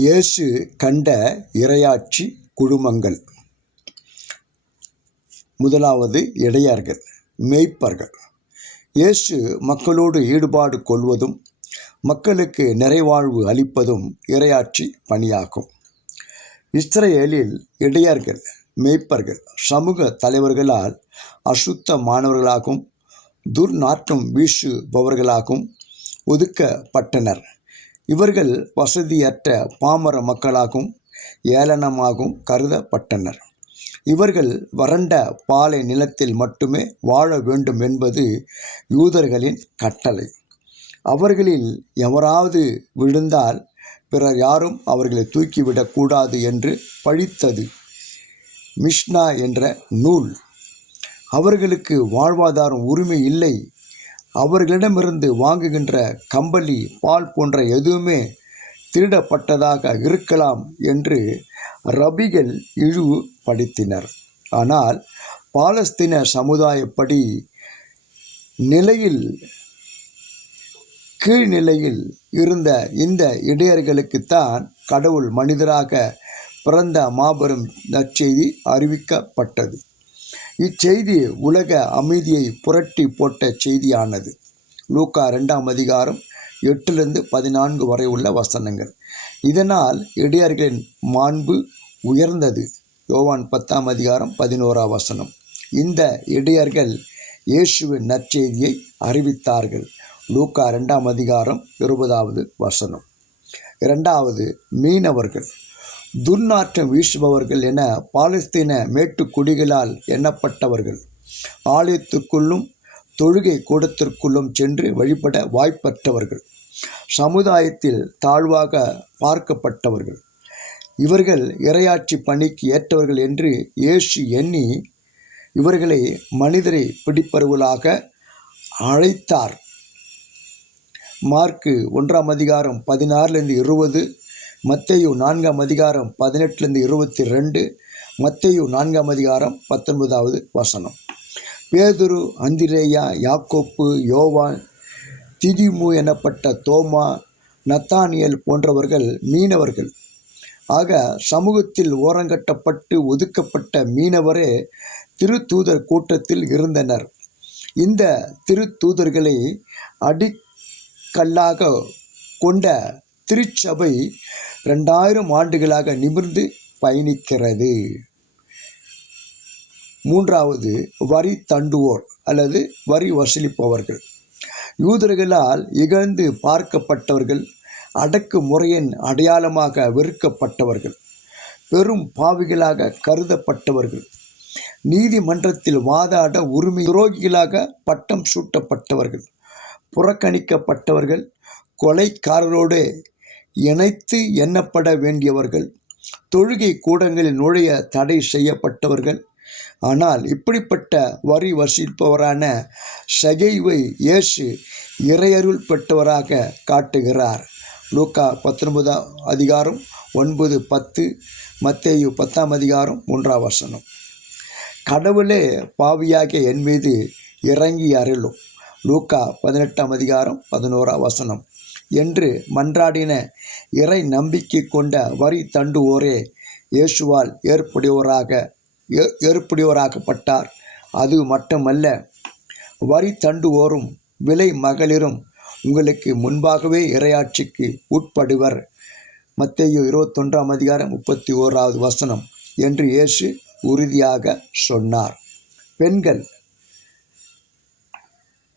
இயேசு கண்ட இறையாட்சி குழுமங்கள். முதலாவது இடையர்கள், மேய்ப்பர்கள். இயேசு மக்களோடு ஈடுபாடு கொள்வதும் மக்களுக்கு நிறைவாழ்வு அளிப்பதும் இறையாட்சி பணியாகும். இஸ்ரேலில் இடையர்கள், மேய்ப்பர்கள் சமூக தலைவர்களால் அசுத்தமானவர்களாகவும் துர்நாற்றம் வீசுபவர்களாகவும் ஒதுக்கப்பட்டனர். இவர்கள் வசதியற்ற பாமர மக்களாகவும் ஏளனமாகவும் கருதப்பட்டனர். இவர்கள் வறண்ட பாலை நிலத்தில் மட்டுமே வாழ வேண்டும் என்பது யூதர்களின் கட்டளை. அவர்களில் எவராவது விழுந்தால் பிறர் யாரும் அவர்களை தூக்கிவிடக்கூடாது என்று பழித்தது மிஷ்னா என்ற நூல். அவர்களுக்கு வாழ்வாதாரம் உரிமை இல்லை. அவர்களிடமிருந்து வாங்குகின்ற கம்பளி, பால் போன்ற எதுவுமே திருடப்பட்டதாக இருக்கலாம் என்று ரபிகள் இழிவுபடுத்தினர். ஆனால் பாலஸ்தீன சமுதாயப்படி கீழ்நிலையில் இருந்த இந்த இடையர்களுக்குத்தான் கடவுள் மனிதராக பிறந்த மாபெரும் நற்செய்தி அறிவிக்கப்பட்டது. இச்செய்தி உலக அமைதியை புரட்டி போட்ட செய்தியானது. லூக்கா 2ஆம் அதிகாரம் 8-14 வரை உள்ள வசனங்கள். இதனால் இடையர்களின் மாண்பு உயர்ந்தது. யோவான் 10ஆம் அதிகாரம் 11ஆம் வசனம். இந்த இடையர்கள் இயேசுவின் நற்செய்தியை அறிவித்தார்கள். லூக்கா 2ஆம் அதிகாரம் 20வது வசனம். இரண்டாவது, மீனவர்கள், துர்நாற்றம் வீசுபவர்கள் என பாலஸ்தீன மேட்டுக்குடிகளால் எண்ணப்பட்டவர்கள். ஆலயத்துக்குள்ளும் தொழுகை கூடத்திற்குள்ளும் சென்று வழிபட வாய்ப்பற்றவர்கள், சமுதாயத்தில் தாழ்வாக பார்க்கப்பட்டவர்கள். இவர்கள் இறையாட்சி பணிக்கு ஏற்றவர்கள் என்று இயேசு எண்ணி இவர்களை மனிதரை பிடிப்பவர்களாக அழைத்தார். மார்க்கு 1ஆம் அதிகாரம் 16-20, மத்தேயு 4ஆம் அதிகாரம் 18-22, மத்தேயு 4ஆம் அதிகாரம் 19வது வசனம். பேதுரு, அந்திரேயா, யாக்கோப்பு, யோவான், திதிமு எனப்பட்ட தோமா, நத்தானியல் போன்றவர்கள் மீனவர்கள். ஆக சமூகத்தில் ஓரங்கட்டப்பட்டு ஒதுக்கப்பட்ட மீனவரே திருத்தூதர் கூட்டத்தில் இருந்தனர். இந்த திருத்தூதர்களை அடிக்கல்லாக கொண்ட திருச்சபை 2000 ஆண்டுகளாக நிமிர்ந்து பயணிக்கிறது. மூன்றாவது, வரி தண்டுவோர் அல்லது வரி வசூலிப்பவர்கள். யூதர்களால் இகழ்ந்து பார்க்கப்பட்டவர்கள், அடக்குமுறையின் அடையாளமாக வெறுக்கப்பட்டவர்கள், பெரும் பாவிகளாக கருதப்பட்டவர்கள், நீதிமன்றத்தில் வாதாட உரிமை துரோகிகளாக பட்டம் சூட்டப்பட்டவர்கள், புறக்கணிக்கப்பட்டவர்கள், கொலைக்காரரோடு இணைத்து எண்ணப்பட வேண்டியவர்கள், தொழுகை கூடங்களில் நுழைய தடை செய்யப்பட்டவர்கள். ஆனால் இப்படிப்பட்ட வரி வசூலிப்பவரான சகேயுவை இயேசு இறையருள் பெற்றவராக காட்டுகிறார். லூக்கா 19ஆம் அதிகாரம் 9-10, மத்தேயு 10ஆம் அதிகாரம் 3ஆம் வசனம். கடவுளே பாவியாகிய என் மீது இறங்கி அருளும். லூக்கா 18ஆம் அதிகாரம் 11ஆம் வசனம் என்று மன்றாடின இறை நம்பிக்கை கொண்ட வரி தண்டுவோரே இயேசுவால் ஏற்புடையவராக்கப்பட்டார். அது மட்டுமல்ல, வரி தண்டுவோரும் விலை மகளிரும் உங்களுக்கு முன்பாகவே இறையாட்சிக்கு உட்படுவர். மத்தேயு 21ஆம் அதிகாரம் 31வது வசனம் என்று இயேசு உறுதியாக சொன்னார். பெண்கள்,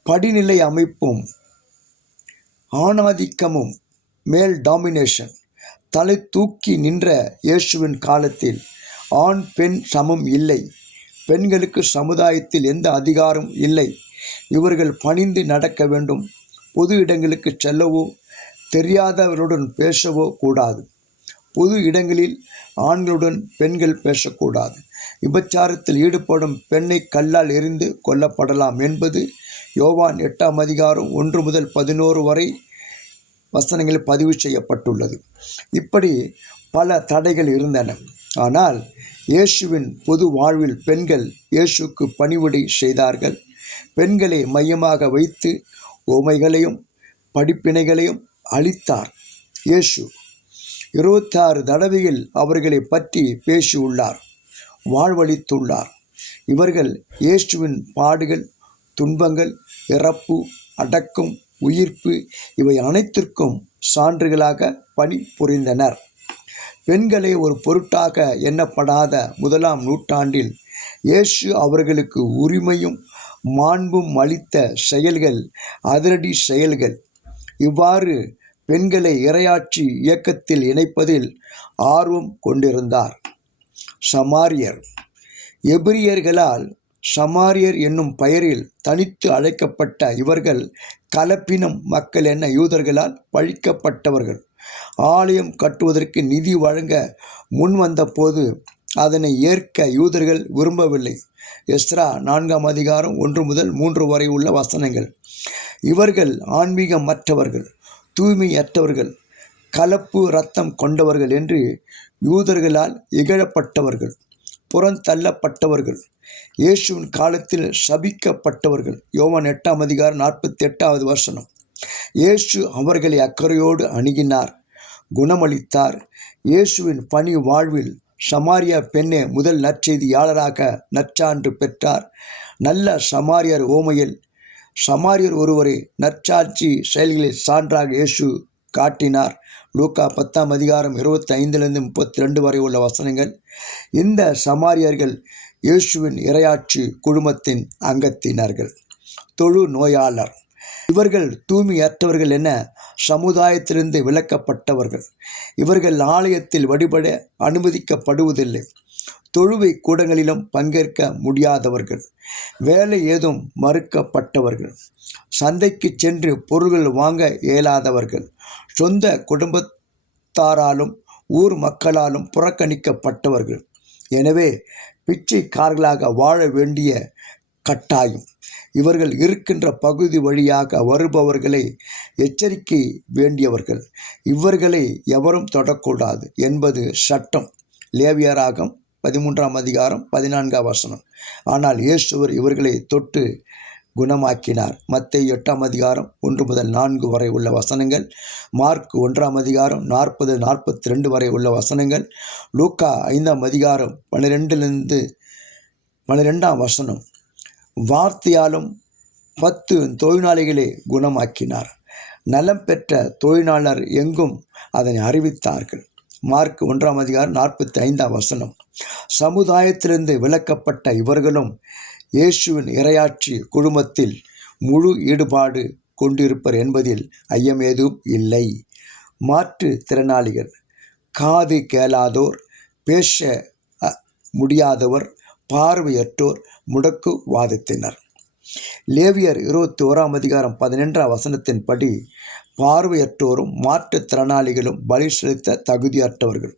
படிநிலை அமைப்பும் ஆணாதிக்கமும், மேல் டாமினேஷன் தலை தூக்கி நின்ற இயேசுவின் காலத்தில் ஆண் பெண் சமம் இல்லை. பெண்களுக்கு சமுதாயத்தில் எந்த அதிகாரம் இல்லை. இவர்கள் பணிந்து நடக்க வேண்டும். பொது இடங்களுக்கு செல்லவோ தெரியாதவர்களுடன் பேசவோ கூடாது. பொது இடங்களில் ஆண்களுடன் பெண்கள் பேசக்கூடாது. விபச்சாரத்தில் ஈடுபடும் பெண்ணை கல்லால் எறிந்து கொல்லப்படலாம் என்பது யோவான் 8ஆம் அதிகாரம் 1-11 வரை வசனங்களில் பதிவு செய்யப்பட்டுள்ளது. இப்படி பல தடைகள் இருந்தன. ஆனால் இயேசுவின் பொது வாழ்வில் பெண்கள் இயேசுக்கு பணிவிடை செய்தார்கள். பெண்களை மையமாக வைத்து உவமைகளையும் படிப்பினைகளையும் அளித்தார் இயேசு. 26 தடவைகள் அவர்களை பற்றி பேசியுள்ளார், வாழ்வளித்துள்ளார். இவர்கள் இயேசுவின் பாடுகள், துன்பங்கள், இறப்பு, அடக்கம், உயிர்ப்பு இவை அனைத்திற்கும் சான்றுகளாக பணி புரிந்தனர். பெண்களை ஒரு பொருட்டாக எண்ணப்படாத 1ஆம் நூற்றாண்டில் இயேசு அவர்களுக்கு உரிமையும் மாண்பும் அளித்த செயல்கள் அதிரடி செயல்கள். இவ்வாறு பெண்களை இறையாட்சி இயக்கத்தில் இணைப்பதில் ஆர்வம் கொண்டிருந்தார். சமாரியர். எபிரியர்களால் சமாரியர் என்னும் பெயரில் தனித்து அழைக்கப்பட்ட இவர்கள் கலப்பினம் மக்கள் என யூதர்களால் பழிக்கப்பட்டவர்கள். ஆலயம் கட்டுவதற்கு நிதி வழங்க முன்வந்த போது அதனை ஏற்க யூதர்கள் விரும்பவில்லை. எஸ்ரா 4ஆம் அதிகாரம் 1 முதல் 3 வரை உள்ள வசனங்கள். இவர்கள் ஆன்மீகமற்றவர்கள், தூய்மையற்றவர்கள், கலப்பு இரத்தம் கொண்டவர்கள் என்று யூதர்களால் இகழப்பட்டவர்கள், புறந்தள்ளப்பட்டவர்கள், இயேசுவின் காலத்தில் சபிக்கப்பட்டவர்கள். யோவான் 8ஆம் அதிகாரம் 48வது வசனம். இயேசு அவர்களை அக்கறையோடு அணுகினார், குணமளித்தார். இயேசுவின் பணி வாழ்வில் சமாரியா பெண்ணே முதல் நற்செய்தியாளராக நற்சான்று பெற்றார். நல்ல சமாரியர் ஓமையில் சமாரியர் ஒருவரை நற்சாட்சி செயல்களில் சான்றாக இயேசு காட்டினார். லூக்கா 10ஆம் அதிகாரம் 25லிருந்து 32 வரை உள்ள வசனங்கள். இந்த சமாரியர்கள் இயேசுவின் இறையாட்சி குழுமத்தின் அங்கத்தினர்கள். தொழு நோயாளர். இவர்கள் தூய்மையற்றவர்கள் என சமுதாயத்திலிருந்து விலக்கப்பட்டவர்கள். இவர்கள் ஆலயத்தில் வழிபட அனுமதிக்கப்படுவதில்லை. தொழுவை கூடங்களிலும் பங்கேற்க முடியாதவர்கள். வேலை ஏதும் மறுக்கப்பட்டவர்கள். சந்தைக்கு சென்று பொருள்கள் வாங்க இயலாதவர்கள். சொந்த குடும்பத்தாராலும் ஊர் மக்களாலும் புறக்கணிக்கப்பட்டவர்கள். எனவே பிச்சைக்காரர்களாக வாழ வேண்டிய கட்டாயம். இவர்கள் இருக்கின்ற பகுதி வழியாக வருபவர்களை எச்சரிக்கை வேண்டியவர்கள். இவர்களை எவரும் தொடக்கூடாது என்பது சட்டம். லேவியராகம் 13ஆம் அதிகாரம் 14ஆம் வசனம். ஆனால் இயேசுவர் இவர்களை தொட்டு குணமாக்கினார். மத்தேயு 8ஆம் அதிகாரம் 1 முதல் 4 வரை உள்ள வசனங்கள். மார்க் 1ஆம் அதிகாரம் 40-42 வரை உள்ள வசனங்கள். லூக்கா 5ஆம் அதிகாரம் 12லிருந்து 12ஆம் வசனம். வார்த்தையாலும் 10 தொழிலாளிகளை குணமாக்கினார். நலம் பெற்ற தொழிலாளர் எங்கும் அதனை அறிவித்தார்கள். மார்க் 1ஆம் அதிகாரம் 45ஆம் வசனம். சமுதாயத்திலிருந்து விலக்கப்பட்ட இவர்களும் இயேசுவின் இறையாட்சி குழுமத்தில் முழு ஈடுபாடு கொண்டிருப்பர் என்பதில் ஐயமேதும் இல்லை. மாற்று திறனாளிகள். காது கேளாதோர், பேச முடியாதவர், பார்வையற்றோர், முடக்குவாதத்தினர். லேவியர் 21ஆம் அதிகாரம் 11ஆம் வசனத்தின்படி பார்வையற்றோரும் மாற்றுத்திறனாளிகளும் பலி செலுத்த தகுதியற்றவர்கள்.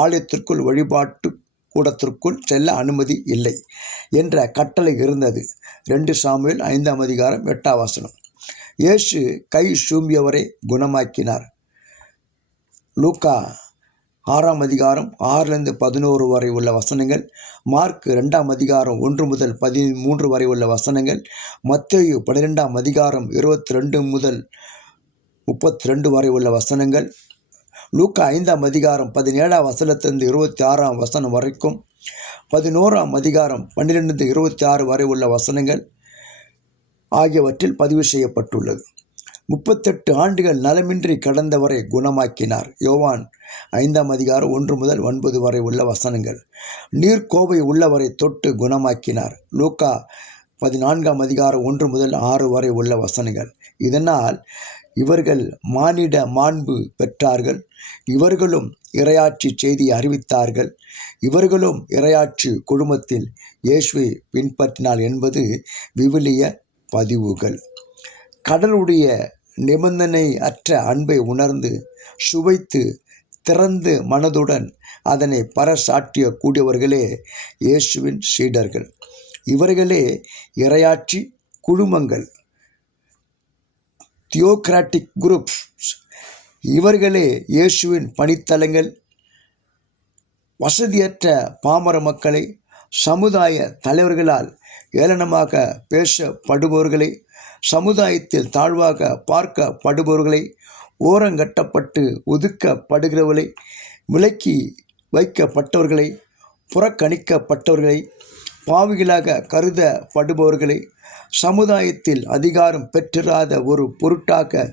ஆலயத்திற்குள் வழிபாட்டு கூடத்திற்குள் செல்ல அனுமதி இல்லை என்ற கட்டளை இருந்தது. 2 சாமுவேல் 5ஆம் அதிகாரம் 8ஆம் வசனம். இயேசு கை சூம்பியவரை குணமாக்கினார். லூக்கா 6ஆம் அதிகாரம் 6லிருந்து 11 வரை உள்ள வசனங்கள். மார்க் 2ஆம் அதிகாரம் 1 முதல் 13 வரை உள்ள வசனங்கள். மத்தேயு 12ஆம் அதிகாரம் 22 முதல் 32 வரை உள்ள வசனங்கள். லூக்கா 5ஆம் அதிகாரம் 17ஆம் வசனத்திலிருந்து 26ஆம் வசனம் வரைக்கும். 11ஆம் அதிகாரம் 12 26 வரை உள்ள வசனங்கள் ஆகியவற்றில் பதிவு செய்யப்பட்டுள்ளது. 38 ஆண்டுகள் நலமின்றி கடந்தவரை குணமாக்கினார். யோவான் 5ஆம் அதிகாரம் 1 முதல் 9 வரை உள்ள வசனங்கள். நீர்க்கோவை உள்ளவரை தொட்டு குணமாக்கினார். லூக்கா 14ஆம் அதிகாரம் 1 முதல் 6 வரை உள்ள வசனங்கள். இதனால் இவர்கள் மானிட மாண்பு பெற்றார்கள். இவர்களும் இறையாட்சி செய்தியை அறிவித்தார்கள். இவர்களும் இறையாட்சி குழுமத்தில் இயேசுவை பின்பற்றினார் என்பது விவிலிய பதிவுகள். கடவுளுடைய நிபந்தனை அற்ற அன்பை உணர்ந்து சுவைத்து திறந்து மனதுடன் அதனை பறைசாற்றிய கூடியவர்களே இயேசுவின் சீடர்கள். இவர்களே இறையாட்சி குழுமங்கள், தியோக்ராட்டிக் குரூப்ஸ். இவர்களே இயேசுவின் பணித்தலங்கள். வசதியற்ற பாமர மக்களை, சமுதாய தலைவர்களால் ஏளனமாக பேசப்படுபவர்களை, சமுதாயத்தில் தாழ்வாக பார்க்கப்படுபவர்களை ஓரங்கட்டப்பட்டு ஒதுக்கப்படுகிறவர்களை, விலக்கி வைக்கப்பட்டவர்களை, புறக்கணிக்கப்பட்டவர்களை, பாவிகளாக கருதப்படுபவர்களை, சமுதாயத்தில் அதிகாரம் பெற்றிராத ஒரு பொருட்டாக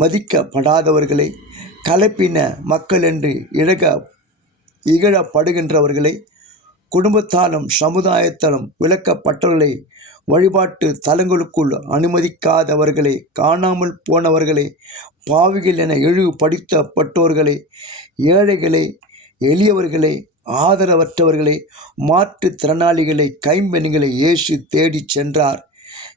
மதிக்கப்படாதவர்களை, கலப்பின மக்கள் என்று இகழப்படுகின்றவர்களை, குடும்பத்தாலும் சமுதாயத்தாலும் விலக்கப்பட்டவர்களை, வழிபாட்டு தலங்களுக்குள் அனுமதிக்காதவர்களை, காணாமல் போனவர்களை, பாவிகள் என இழிவுபடுத்தப்பட்டோர்களை, ஏழைகளை, எளியவர்களை, ஆதரவற்றவர்களை, மாற்றுத்திறனாளிகளை, கைம்பெண்களை இயேசு தேடிச் சென்றார்.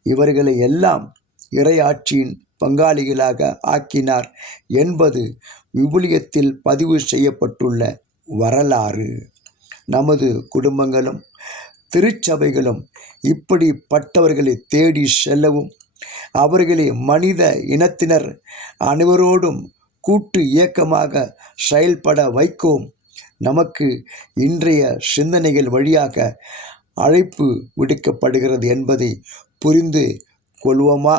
இவர்களை எல்லாம் இறையாட்சியின் பங்காளிகளாக ஆக்கினார் என்பது விவிலியத்தில் பதிவு செய்யப்பட்டுள்ள வரலாறு. நமது குடும்பங்களும் திருச்சபைகளும் இப்படிப்பட்டவர்களை தேடி செல்லவும், அவர்களை மனித இனத்தினர் அனைவரோடும் கூட்டு இயக்கமாக செயல்பட வைக்கவும் நமக்கு இன்றைய சிந்தனைகள் வழியாக அழைப்பு விடுக்கப்படுகிறது என்பதை புரிந்து கொள்வோமா?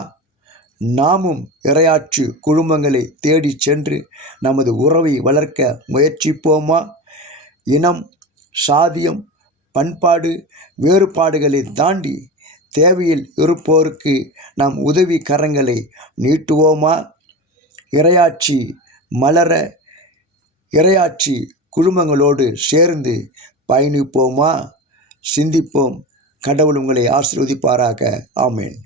நாமும் இறையாட்சி குடும்பங்களை தேடி சென்று நமது உறவை வளர்க்க முயற்சிப்போமா? இனம், சாதியம், பண்பாடு வேறுபாடுகளை தாண்டி தேவையில் இருப்போருக்கு நாம் உதவி கரங்களை நீட்டுவோமா? இறையாட்சி மலர இறையாட்சி குடும்பங்களோடு சேர்ந்து பயணிப்போமா? சிந்திப்போம். கடவுள் உங்களை ஆசீர்வதிப்பாராக. ஆமென்.